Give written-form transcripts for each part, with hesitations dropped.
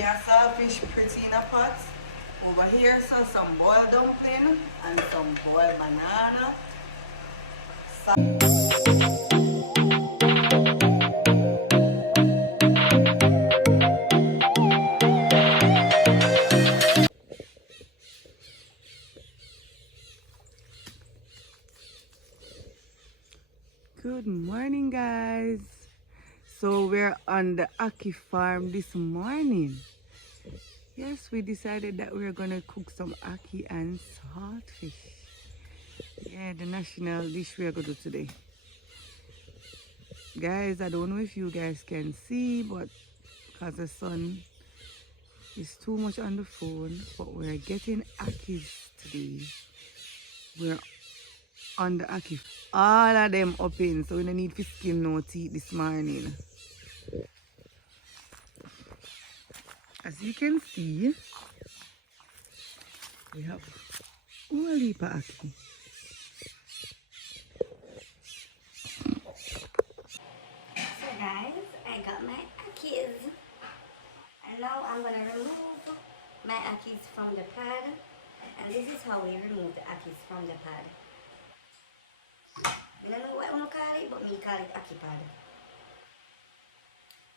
ackee and saltfish pretty in a pot. Over here, so some boiled dumpling and some boiled banana. Good morning, guys. So we're on the Ackee farm this morning. Yes, we decided that we're gonna cook some ackee and saltfish. Yeah, the national dish we're gonna do today. Guys, I don't know if you guys can see, but because the sun is too much on the phone, but we're getting ackees today. We're on the ackee. All of them up in, so we don't need to skin no teeth this morning. As you can see, we have a whole heap of ackee. So guys, I got my ackees. And now I'm gonna remove my ackees from the pad. And this is how we remove the ackees from the pad. I don't know what I'm gonna call it, but me call it ackee pad.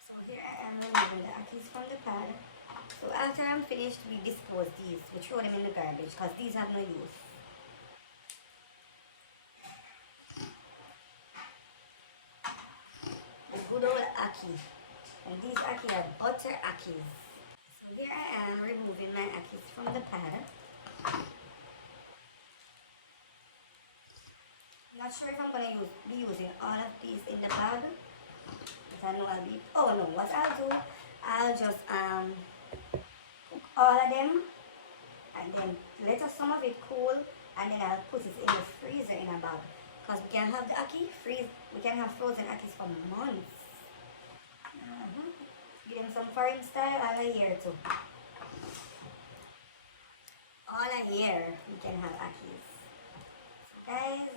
So here I am removing the ackees from the pad. So after I'm finished, we dispose these. We throw them in the garbage because these have no use. The good old ackee. And these ackee are butter ackees. So here I am removing my ackees from the pad. Not sure if I'm going to be using all of these in the bag. Because I know I'll be... Oh no, what I'll do, I'll just cook all of them. And then let some of it cool. And then I'll put it in the freezer in a bag. Because we can have the ackee freeze. We can have frozen ackees for months. Give them some foreign style all a year too. All a year we can have ackees. So guys,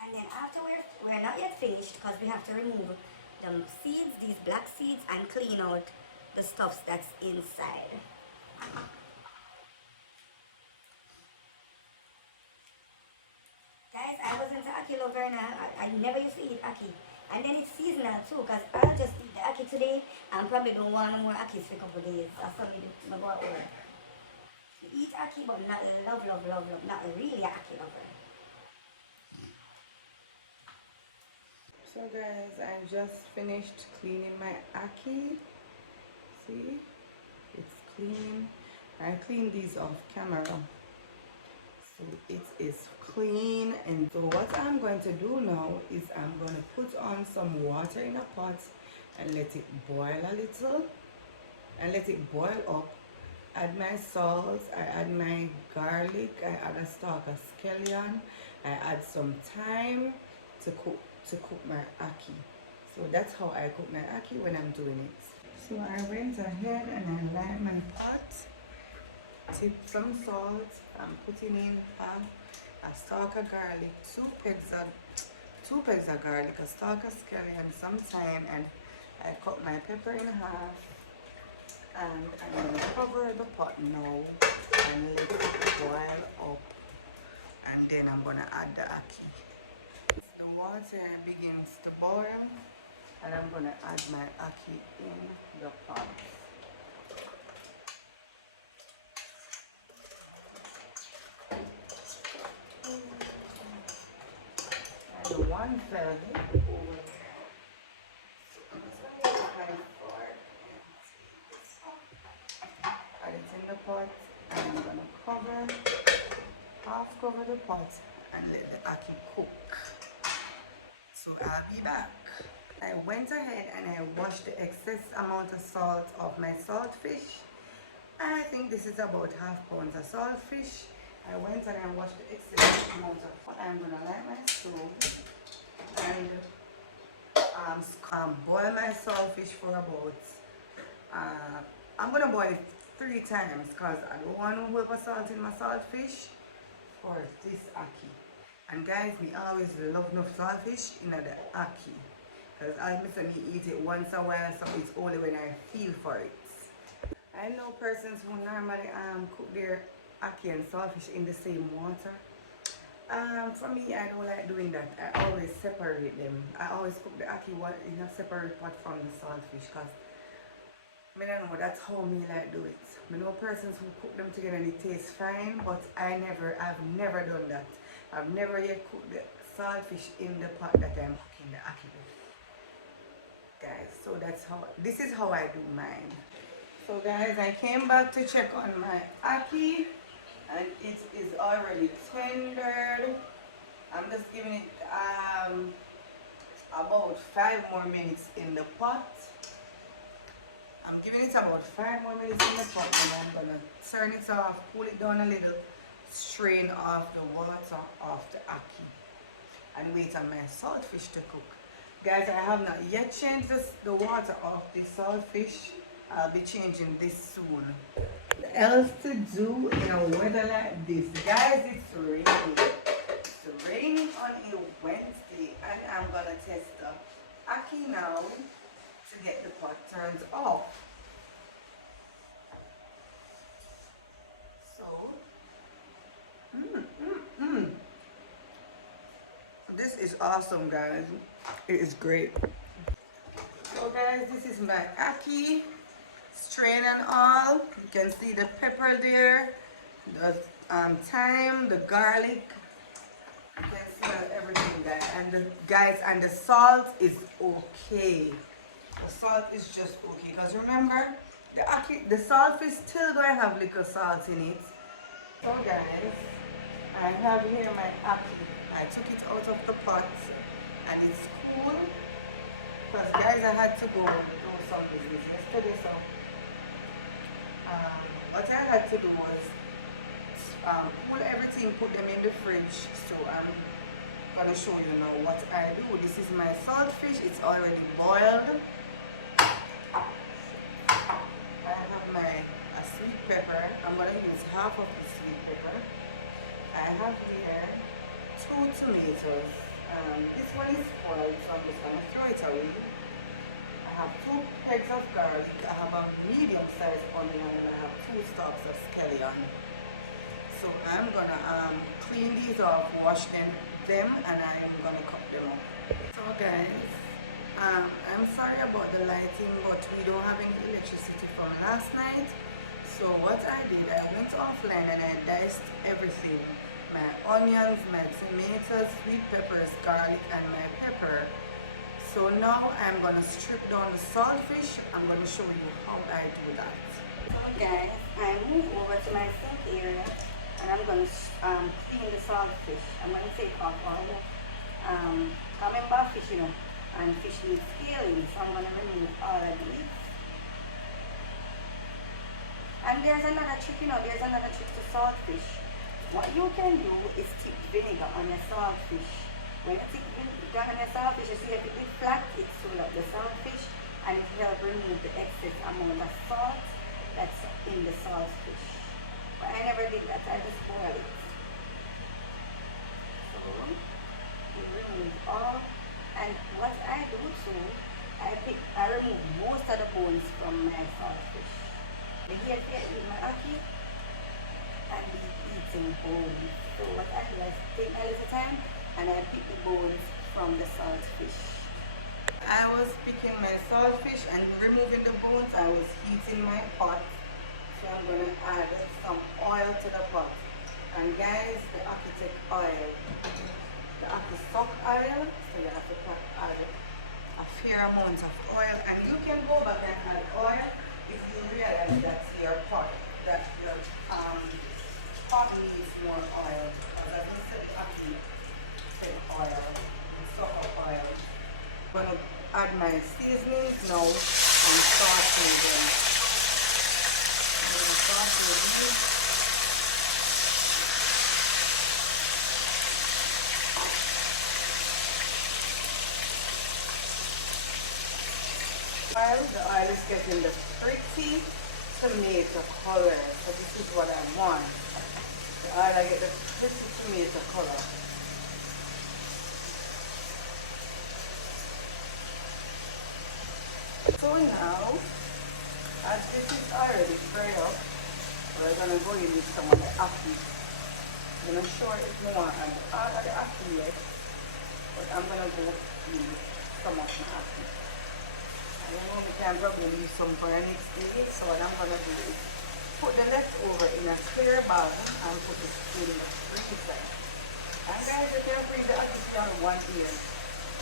and then after we're not yet finished because we have to remove the seeds, these black seeds, and clean out the stuffs that's inside. Guys, I wasn't an ackee lover and I never used to eat ackee. And then it's seasonal too, because I'll just eat the ackee today and probably don't want no more ackees for a couple of days. That's something I go out over. You eat ackee but not love, not really ackee lover. So guys, I just finished cleaning my ackee. See, it's clean. I cleaned these off camera, so it is clean. And so what I'm going to do now is I'm going to put on some water in a pot and let it boil a little and let it boil up. Add my salt, I add my garlic, I add a stalk of scallion, I add some thyme to cook my ackee. So that's how I cook my ackee when I'm doing it. So I went ahead and I light my pot, tip some salt, I'm putting in a stalk of garlic, two pegs of garlic, a stalk of scallion, some thyme, and I cut my pepper in half. And I'm going to cover the pot now and let it boil up, and then I'm going to add the ackee. The water begins to boil and I'm going to add my ackee in the pot. And one fell over. Add it in the pot and I'm going to half cover the pot and let the ackee cook. So I'll be back. I went ahead and I washed the excess amount of salt of my saltfish. I think this is about half pound of saltfish. I went and I washed the excess amount of. I'm gonna light my stove and boil my saltfish for about. I'm gonna boil it 3 times because I don't want to put salt in my saltfish for this ackee. And guys, me always love no saltfish in the ackee because I miss me eat it once a while, so it's only when I feel for it. I know persons who normally cook their ackee and saltfish in the same water. For me, I don't like doing that. I always separate them. I always cook the ackee in a separate pot from the saltfish because I don't know, that's how me like do it. I know persons who cook them together and it tastes fine, but I've never done that. I've never yet cooked the saltfish in the pot that I'm cooking the ackee with. Guys, so this is how I do mine. So guys, I came back to check on my ackee and it is already tendered. I'm just giving it about 5 more minutes in the pot. I'm giving it about 5 more minutes in the pot and I'm gonna turn it off, pull it down a little, strain off the water off the ackee and wait on my saltfish to cook. Guys, I have not yet changed the water off the saltfish. I'll be changing this soon. What else to do in a weather like this? Guys, it's raining. It's raining on a Wednesday and I'm gonna test the ackee now to get the pot turned off. So, this is awesome, guys. It is great. So guys, this is my ackee, strain and all. You can see the pepper there, the thyme, the garlic. You can smell everything, guys. And the salt is okay. The salt is just okay. Because remember, the saltfish still going to have little salt in it. So guys, I have here my ackee. I took it out of the pot and it's cool. Because guys, I had to go do some business yesterday, so what I had to do was cool everything, put them in the fridge. So I'm gonna show you now what I do. This is my saltfish, it's already boiled. I have my sweet pepper. I'm gonna use half of the sweet pepper. I have here 2 tomatoes. This one is spoiled, so I'm just gonna throw it away. I have 2 pegs of garlic. I have a medium-sized onion and I have 2 stalks of scallion. So I'm gonna clean these off, wash them, and I'm gonna cut them up. So guys, I'm sorry about the lighting, but we don't have any electricity from last night. So what I did, I went offline and I diced everything. My onions, my tomatoes, sweet peppers, garlic, and my pepper. So now I'm gonna strip down the saltfish. I'm gonna show you how I do that. So guys, I move over to my sink area and I'm gonna clean the saltfish. I'm gonna take off all the camembert fish, and fish needs scaling. So I'm gonna remove all of these. And there's another trick, there's another trick to saltfish. What you can do is stick vinegar on your saltfish. When you stick vinegar on your saltfish, you see if it is flat, it soaks up the saltfish and it helps remove the excess amount of salt that's in the saltfish. But I never did that, I just boiled it. So, you remove all. And what I do too, I remove most of the bones from my saltfish. Here in my ackee, and be eating bones. So what I do is take a little time and I pick the bones from the saltfish. I was picking my saltfish and removing the bones. I was heating my pot. So I'm going to add some oil to the pot. And guys, the ackee take oil. The ackee suck oil, so you have to add a fair amount of oil. And you can go back and add oil if you realize that your pot needs more oil. Because as I said, the ackee take oil and suck up oil. I'm going to add my seasonings now and saute them. I'm going to saute these. The oil is getting the pretty tomato color, so this is what I want. The oil, I get the pretty tomato color. So now As this is already fried up, we're gonna go in with some of the ackee. I'm gonna show it more and all of the ackee yet, but I'm gonna go in some of the ackee. I don't know, we can probably use some for our next day, so what I'm gonna do is put the leftover in a clear bag and put it in the freezer. And guys, you can freeze the ackee on 1 year.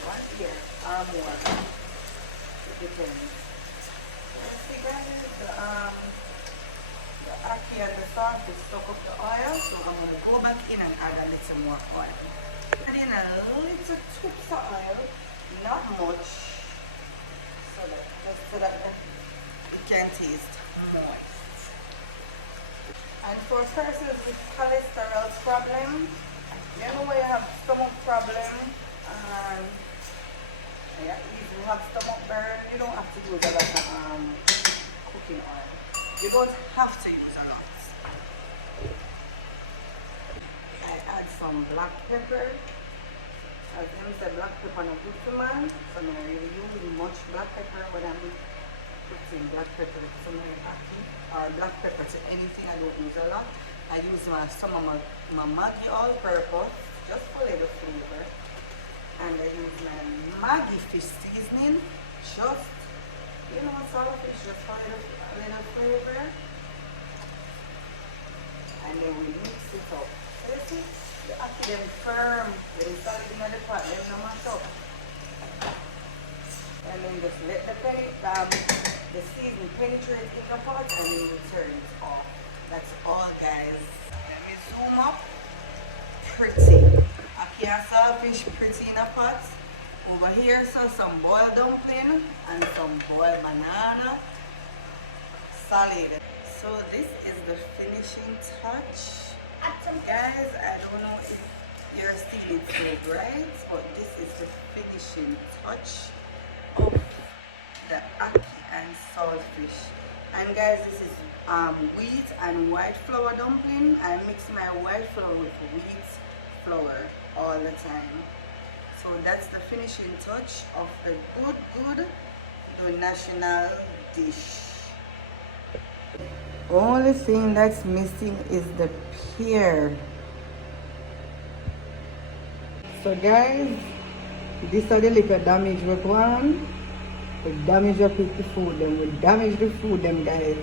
1 year or more. It depends. You see guys, the ackee and the sauce is soak up the oil, so I'm going to go back in and add a little more oil. And in a little toops of oil, not much, so that it can taste moist. And for persons with cholesterol problem, you know when you have stomach problem and you have stomach burn, you don't have to use a lot of cooking oil. You don't have to use a lot. I add some black pepper. As them say, black pepper no good to man, so I'm really using much black pepper when I'm putting black pepper to my ackee, or black pepper to anything. I don't use a lot. I use some of my Maggi all-purpose, just for a little flavor. And I use my Maggi fish seasoning, just, you know, saltfish, just for a little flavor. And then we mix it up. So you see, the ackee them firm, they solid in the pot, them no mash up. And then just let the seasoning penetrate in the pot and then you turn it off. That's all guys. Let me zoom up. Pretty. Ackee and saltfish pretty in a pot. Over here so some boiled dumpling and some boiled banana. Solid. So this is the finishing touch. Guys, I don't know if you're seeing it so bright, but this is the finishing touch of the ackee and saltfish. And guys, this is wheat and white flour dumpling. I mix my white flour with wheat flour all the time. So that's the finishing touch of a good national dish. Only thing that's missing is the pear. So guys, this is the little damage we want. We damage up with the food, then we damage the food, them guys.